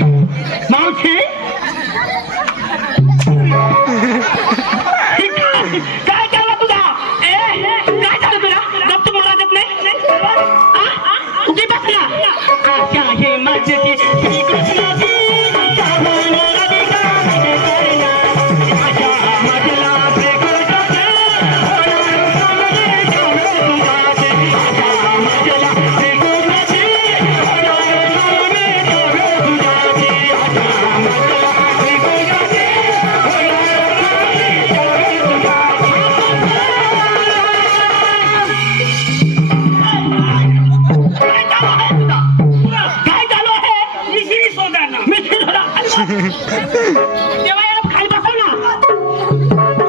मावशी काय केलं तुझा काय झालं तुला गप्प मला देत नाही तुझी बसला आशा हे माझी श्रीकृष्णाची तेव्हा याला खाली बसव ना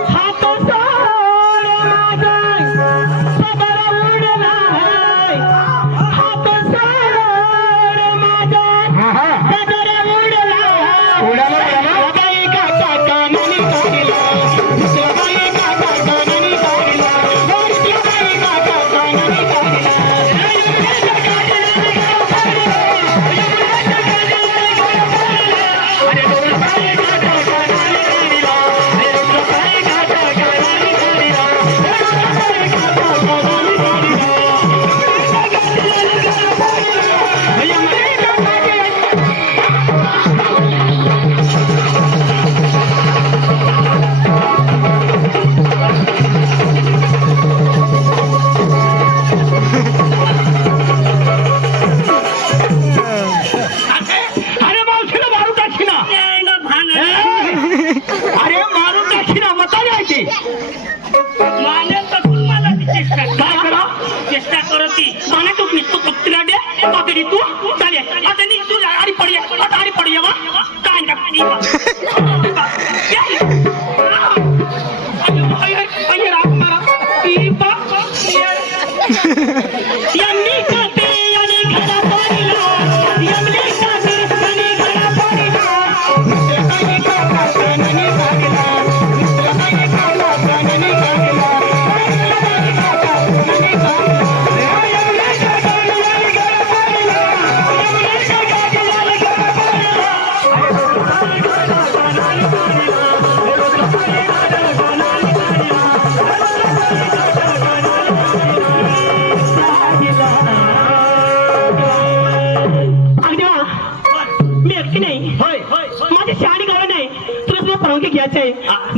हात सोड माझा पदर उडला हात सोड माझा पदर उडला बाई काका कानानी काढला बाई काका कानानी काढला बाई काका कानानी काढला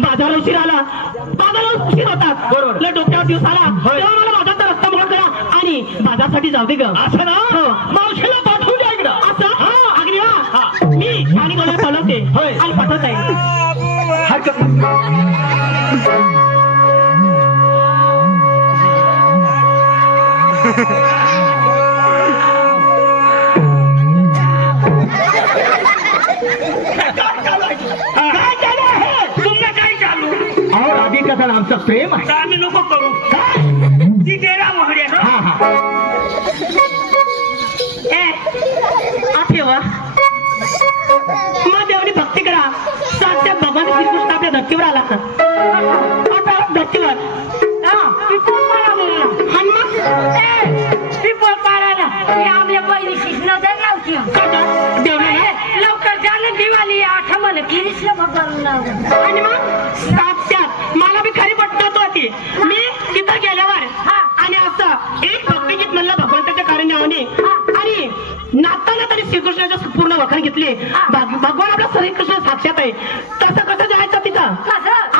बाजार उशीर आला बाजार उशीर होता बरोबर डोक्यावर दिवस आला तेव्हा मला बाजारचा रस्ता मोकळा करा आणि बाजारसाठी जाऊ दे ग असं ना मावशीला पाठवून द्या इकडं असं अगदी वा मी पाणी गोळ्या चालवते आणि पाठवत आहे हरकत आमचं प्रेम आहे आम्ही नको करू ती तेरा मोहरे आठवा मग देवनी भक्ती करा साध्या भगवान श्रीकृष्ण आपल्या धर्तीवर आला आता धर्तीवर हनुमान पिपळ पारायला आमच्या पहिली कृष्ण नव्हती लवकर झालं दिवाळी आठ मला कृष्ण भगवान आणि मग साक्षात मला बी खरी पटत होती मी तिथं गेल्यावर आणि असं एक भक्तिगीत म्हणलं भगवंताच्या कारणाने आणि नाताना तरी श्रीकृष्णाच्या पूर्ण वखर घेतली भगवान आपला श्रीकृष्ण साक्षात आहे तसं कसं जायचं तिथं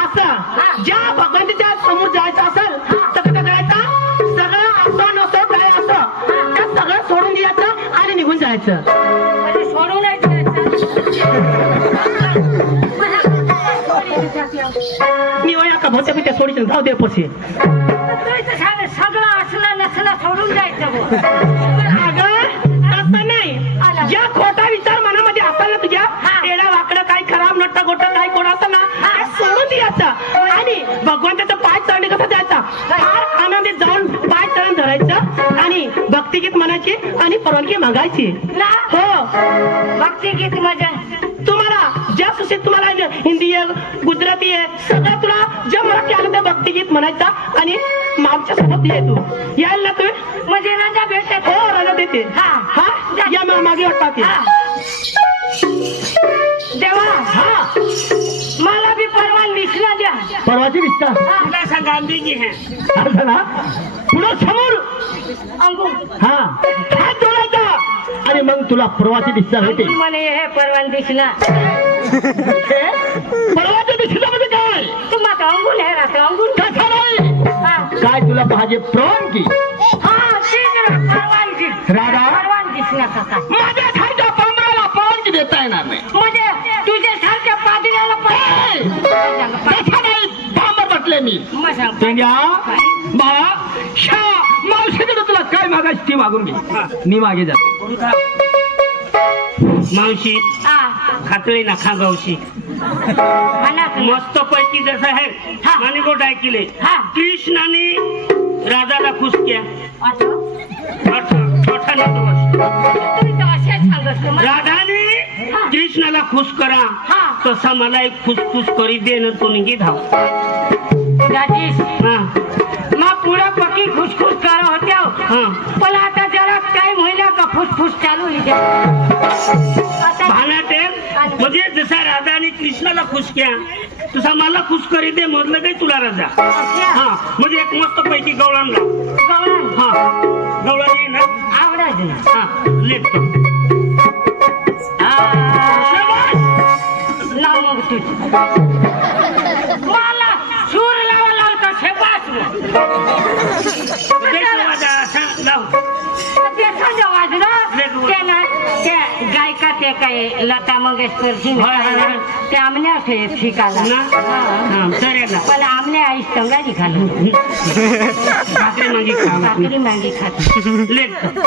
असं ज्या भगवंताच्या समोर जायचं असेल तर कसं करायचं सगळं असं नसं काय असं त्या सगळं सोडून द्यायचं आणि निघून जायचं सोडून निवया का भोत्या पित्या सोडीचं जाऊ दे पशी सगळं असलं नसलं सोडून जायचं असं नाही ज्या खोटा विचार मनामध्ये असाल ना तुझ्या एडा वाकडं काय खराब नट्टा गोटा काय कोण असं ना सोडून द्यायचं आणि भगवंताचं पाय चढणे कसं द्यायचा फार आनंदीत जाऊन पाय चढण धरायचं आणि भक्तिगीत म्हणायची आणि परवानगी मागायची हो भक्तिगीत म्हणजे तुम्हाला ज्या सुशीत तुम्हाला हिंदी आहे गुजराती आहे सगळं तुला जे मराठी आलं ते भक्तिगीत म्हणायचा आणि आमच्या सोबत ये तू यायला ना तू म्हणजे राजा भेटते हो राजा देते हा या मागे वाटतात देवा हा मला बी परवान दिसला द्या. परवाची दिसता तुला सांगा आंबेगी है असं ना पुढं समोर अंगून हा हात जोडायचा आणि मग तुला परवाची दिसता होते. अंगून म्हणे हे परवान दिसला. परवाच्या दिसता म्हणजे काय तुम्हाला अंगून हे राहते अंगून कसा नाही हा काय तुला पाहिजे परवानगी हा तेच ना, परवानगी राधा? परवान दिसण्याचा काय माझ्या सारख्या पांबराला परवानगी देता येणार नाही. म्हणजे तुझ्या सारख्या पादऱ्याला कसा नाही पांबर म्हटले मी तेंग्या बाळा शा मावशीकडे तुला काय मागायची ती मागून घे मी मागे जातो. मावशी खातळी ना खागावशी मस्त पैकी जसं आहे आणि गोट ऐकले कृष्णाने राधाला खुश किया राधाने कृष्णाला खुश करा तसा मला एक खुसखुस करी दे ना तू निघी धाव. मग पुढे पक्की खुशखुश करा होत्या पण आता जरा टाइम होईल का फुसफुस चालू होईल. आता भानाटे म्हणजे जसा राधाने कृष्णाला खुश किया तसा मला खुश करी दे म्हटलं काही तुला राजा. हा म्हणजे एक मस्त पैकी गवळणला गवळण हा गवळण ये ना आवडायचं ना. हा लेखतो लाव मग तू मला सूर लावा लावतो शेपास गायका ते काय लता मंगेशकर सिंग ते आमने असे शिकायला पण आमने आई संगाची खाल्ली भाकरी मागी खा भाकरी मागी खात लेखतो